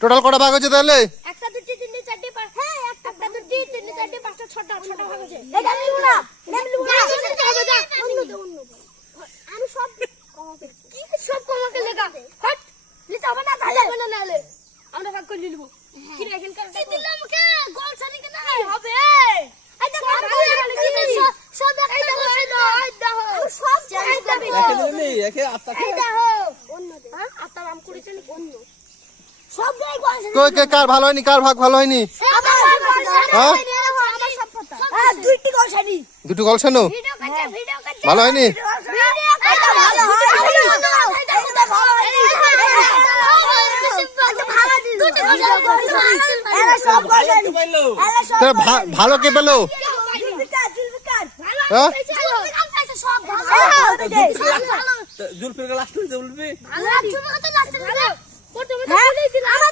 Total কটা ভাগ হয়েছে তাহলে? একটা দুটি তিনটে চারটে পাঁচ, হ্যাঁ একটা দুটি তিনটে চারটে পাঁচটা ছটা ভাগ হয়েছে। এটা আমি লিখব না, এটা আমি লিখব না। আমি সব কি সব কমাকে লেখা হট লিখতে হবে না তাহলে হবে না নালে আমরা ভাগ করে নিব। কি রে এখানকার কি দিল আমাকে গোল ছানি কেন হবে? এই দেখো সব একটা গোল দাও, এই দেখো সব চেঞ্জ করবে। একে দিলে একে আটটা এই দেখো অন্য দে, হ্যাঁ আত্মা নাম করেছেন অন্য সব দেই গোল ছানি। কই কে কার ভালো হয়নি, কার ভাগ ভালো হয়নি? আমার গোল ছানি হ্যাঁ? আমার সব কথা। হ্যাঁ দুইটি গোল ছাড়ি। দুটো গল ছেনো ভিডিও করতে ভালো হয়নি? এটা ভালো হয় এরা সব গোল ছাড়ি। পাইলো এরা সব তাহলে ভালো কে পেলো? জুলফিকার হ্যাঁ? সব ভালো জুলফির লাস্ট হইতে বলবি ভালো